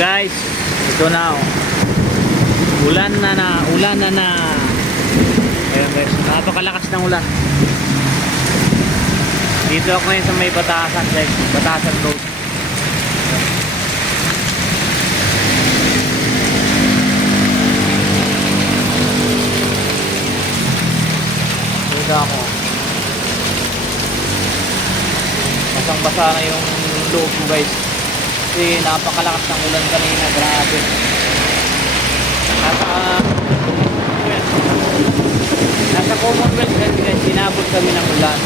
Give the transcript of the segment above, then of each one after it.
Guys, ito na oh. Ulan na. Ayan guys, napakalakas ng ulan. Dito ako ngayon sa may Batasan guys, Batasan Road. Dito ako. Basang-basa na yung loob ko guys. Kasi napakalakas ng ulan kanina, grabe. Nasa Commonwealth guys, sinabot kami ng ulan.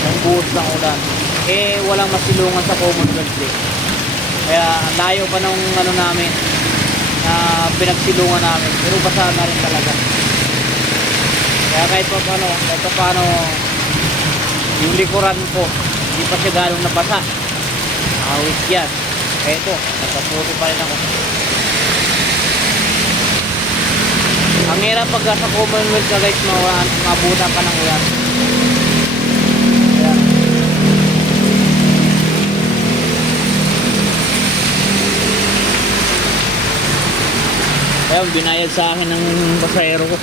Ng buhos ng ulan. Eh, walang masilungan sa Commonwealth eh. Kaya ang layo pa ng ano namin na pinagsilungan namin. Pero basa na rin talaga. Kaya kahit pa paano yung likuran ko, hindi pa siya ganong nabasa. Awit yan. Kaya ito, nagkaputo pa rin ako. Ang hirap pag sa Commonwealth ka guys, mabuta ka ng ulan. Kaya kaya binayad sa akin ng pasahero ko.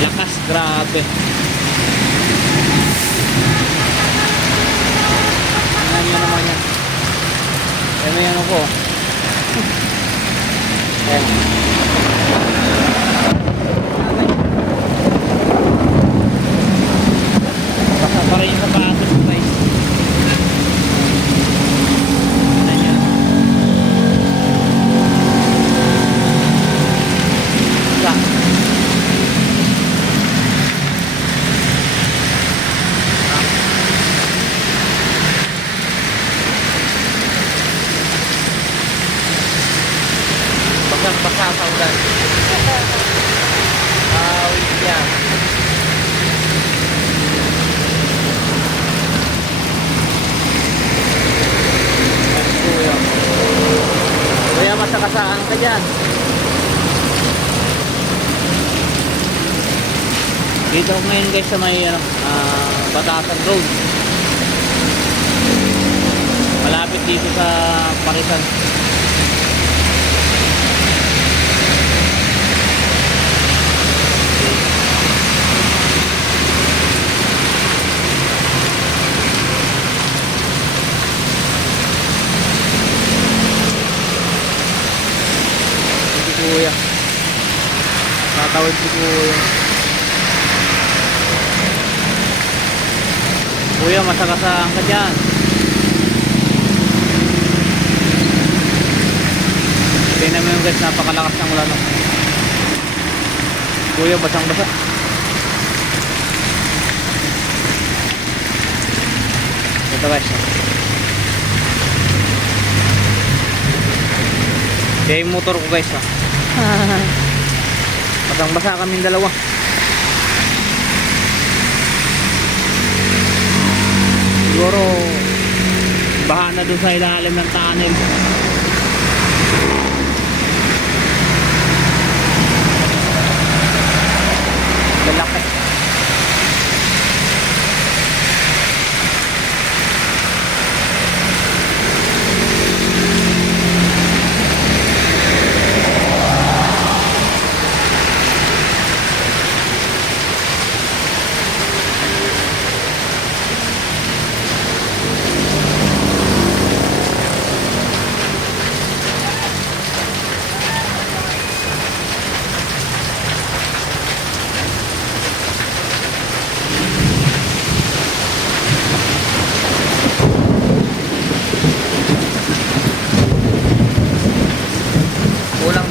Lakas, grabe. Ayan mo naman yan. Ayan mo yan ako. Ayan. Baka pa rin yung sapatos guys. Ayan yan. Basta. Basa sa ulan. Awit yan. Kaya masakasaan ka dyan. Dito ako ngayon guys sa may Batasan Road. Malapit dito sa Parisan. Kuya, tatawid si kuya. Kuya, masakasaan ka dyan. Tingnan mo yung guys, napakalakas ng ulan. Kuya, basang-basa. Ito guys. Kaya yung motor ko guys ha. Basang-basa kaming dalawa. Siguro baha na dun sa ilalim ng tunnel. Lalaki.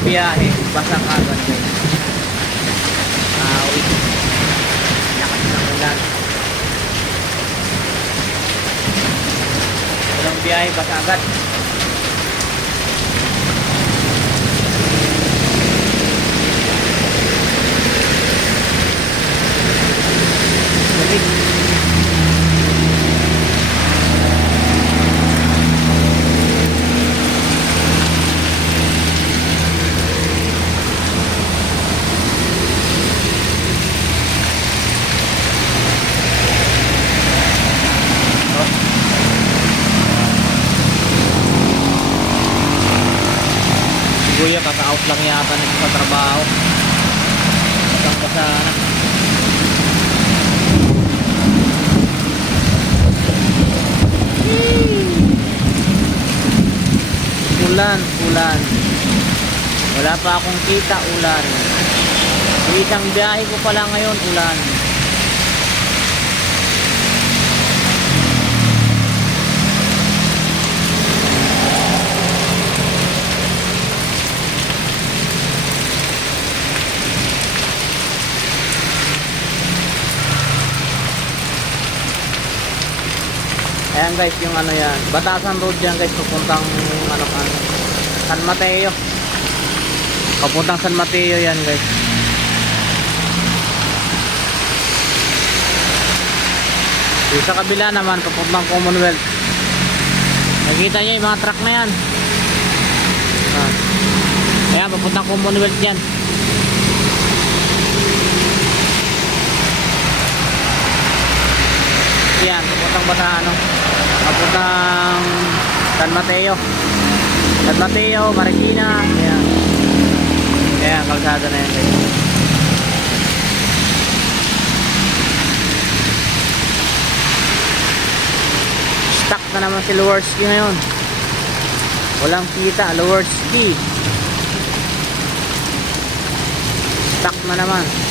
Biyahe, basang agad guys. Awit. Lakas ng ulan. Walang biyahe, basa agad. kuya kaka-out lang yata nito sa trabaho. Basa na. Ulan. Wala pa akong kita, ulan. Isang biyahe ko pala ngayon, ulan. Ayan guys, yung ano yan, Batasan Road yan guys, papuntang ano, San Mateo. Papuntang San Mateo yan guys. Yung sa kabila naman, papuntang Commonwealth. Nakikita nyo yung mga truck na yan. Ayan, papuntang Commonwealth yan. Yan, papuntang papuntang San Mateo. San Mateo, Marikina. Ayan. Ayan, kalsada na yan guys. Stuck na naman si Lewirsky ngayon. Walang kita, Lewirsky. Stuck na naman.